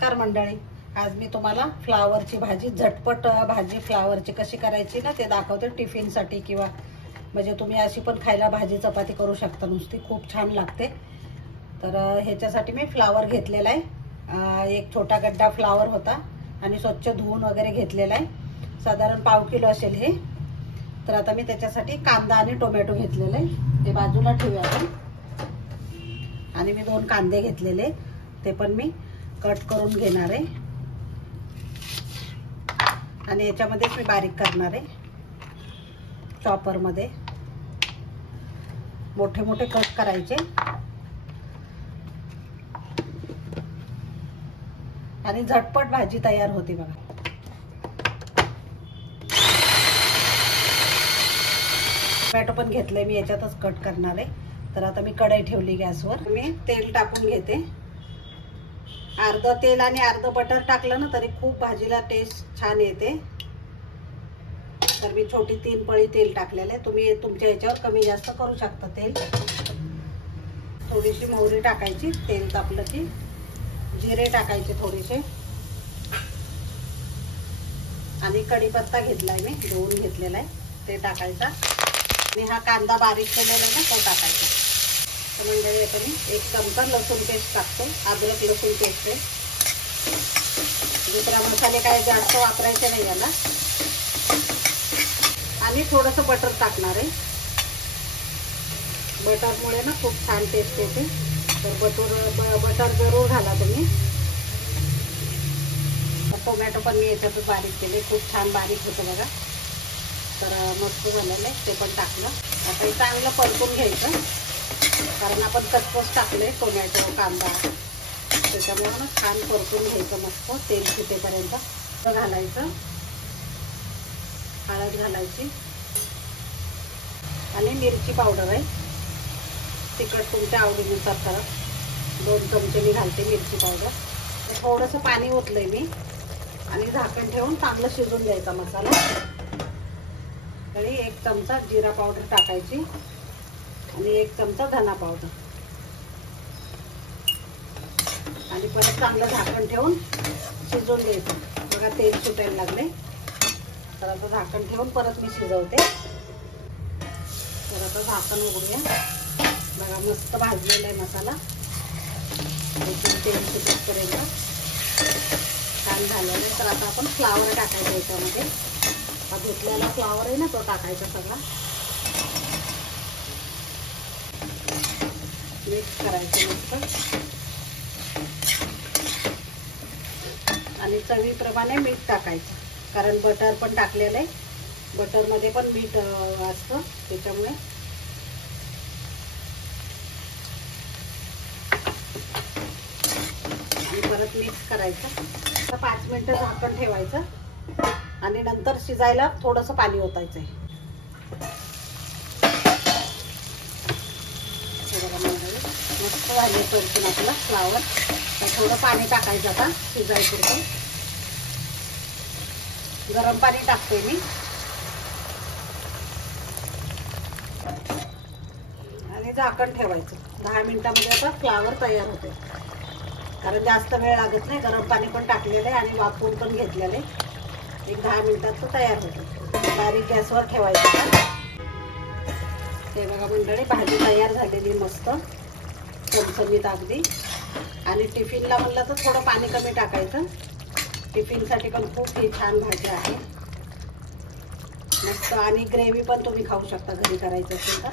नमस्कार मंडळी, आज मी तुम्हाला फ्लावरची भाजी, झटपट भाजी फ्लावरची कशी करायची ना ते दाखवते. टिफिनसाठी किंवा म्हणजे तुम्ही अशी पण खायला भाजी चपाती करू शकता, नुसती खूप छान लागते. तर ह्याच्यासाठी मी फ्लावर घेतलेला आहे. एक छोटा गड्डा फ्लावर होता आणि स्वच्छ धुवून वगैरे घेतलेला आहे. साधारण पाव किलो असेल हे. तर आता मी त्याच्यासाठी कांदा आणि टोमॅटो घेतलेले आहे, ते बाजूला ठेवूया आपण. आणि मी 2 कांदे घेतलेले, ते पण मी कट करून घेणार आहे आणि याच्यामध्येच मी बारीक करणार आहे. चॉपर मध्ये मोठे मोठे कट करायचे आणि झटपट भाजी तयार होते बघा. टोमॅटो पण घेतलंय मी, याच्यातच कट करणार आहे. तर आता मी कढई ठेवली गॅसवर. मी तेल टाकून घेते. अर्ध तेल आणि अर्ध बटर टाकलं ना तरी खूप भाजीला टेस्ट छान येते. तर मी छोटी 3 पळी तेल टाकलेले. तुम्ही तुमच्या ह्याच्यावर कमी जास्त करू शकता तेल. थोडीशी मोहरी टाकायची, तेल तापलं की. जिरे टाकायचे थोडेसे आणि कढीपत्ता घेतलाय मी, 2 घेतलेला आहे, ते टाकायचा. आणि हा कांदा बारीक केलेला आहे ना तो टाकायचा. तर म्हणजे आता मी 1 चमचा लसूण पेस्ट टाकतो, अद्रक लसूण पेस्ट आहे. दुसरा मसाले काय जास्त वापरायचे नाही याला. आणि थोडंसं बटर टाकणार आहे. बटरमुळे ना खूप छान टेस्ट येते. तर बटर जरूर घाला तुम्ही. टोमॅटो पण मी याच्यातच बारीक केले, खूप छान बारीक होतं बघा. तर मस्त झालेलं आहे, ते पण टाकलं. आता हे चांगलं परतून घ्यायचं, कारण आपण कच्चंच टाकले टोमॅटो कांदा, त्याच्यामुळे ना छान परतून घ्यायचं मस्त तेल सुटेपर्यंत. घालायचं, हळद घालायची आणि मिरची पावडर आहे. तिखट तुमच्या आवडीनुसार करा. 2 चमचे मी घालते मिरची पावडर. थोडंसं पाणी ओतलंय मी आणि झाकण ठेवून चांगलं शिजून द्यायचा मसाला. आणि 1 चमचा जिरा पावडर टाकायची आणि 1 चमचा धना पावडर. आणि परत चांगलं झाकण ठेवून शिजवून द्यायचं. बघा तेल सुटायला लागले. तर आता झाकण ठेवून परत मी शिजवते. तर आता झाकण उघडूया. बघा मस्त भाजलेला आहे मसाला, तेल सुटेपर्यंत छान झालेलं आहे. तर आता आपण फ्लावर टाकायचं याच्यामध्ये. हा धुतलेला फ्लावर आहे ना तो टाकायचा सगळा. मिक्स करायचं मस्त. आणि चवीप्रमाणे मीठ टाकायचं, कारण बटर पण टाकलेलं आहे. बटरमध्ये पण मीठ असतं त्याच्यामुळे. आणि परत मिक्स करायचं. 5 मिनिटं झाकण ठेवायचं आणि नंतर शिजायला थोडंसं पाणी ओतायचं आहे. मस्त झाले परतून आपलं फ्लावर. थोडं पाणी टाकायचं आता शिजायचं. गरम पाणी टाकते मी आणि झाकण ठेवायचं. 10 मिनिटांमध्ये आता फ्लावर तयार होते, कारण जास्त वेळ लागत नाही. गरम पाणी पण टाकलेलं आहे आणि वाफवून पण घेतलेलं आहे. 10 मिनिटात तो तयार होतो. बारीक गॅसवर ठेवायचं. हे बघा मंडळी, भाजी तयार झालेली मस्त चमचमीत अगदी. आणि टिफिनला म्हणलं तर थोडं पाणी कमी टाकायचं. टिफिनसाठी पण खूप ही छान भाजी आहे मस्त. आणि ग्रेव्ही पण तुम्ही खाऊ शकता घरी करायचं असेल तर,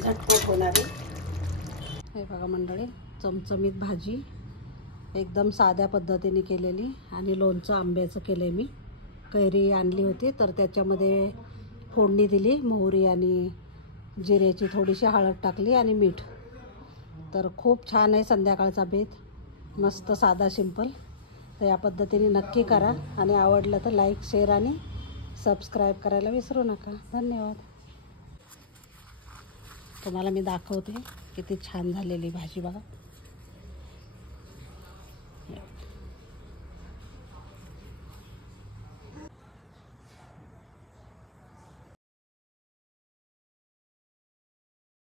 झटपट होणारी. हे बघा मंडळी, चमचमीत भाजी एकदम साध्या पद्धतीने केलेली. आणि लोणचं आंब्याचं केलंय मी. कैरी आणली होती तर त्याच्यामध्ये फोडणी दिली, मोहरी आणि जिऱ्याची, थोडीशी हळद टाकली आणि मीठ. तर खूप छान आहे संध्याकाळचा बेत, मस्त साधा सिंपल. तर या पद्धतीने नक्की करा आणि आवडलं तर लाईक, शेअर आणि सबस्क्राईब करायला विसरू नका. धन्यवाद. तुम्हाला मी दाखवते किती छान झालेली भाजी बघा.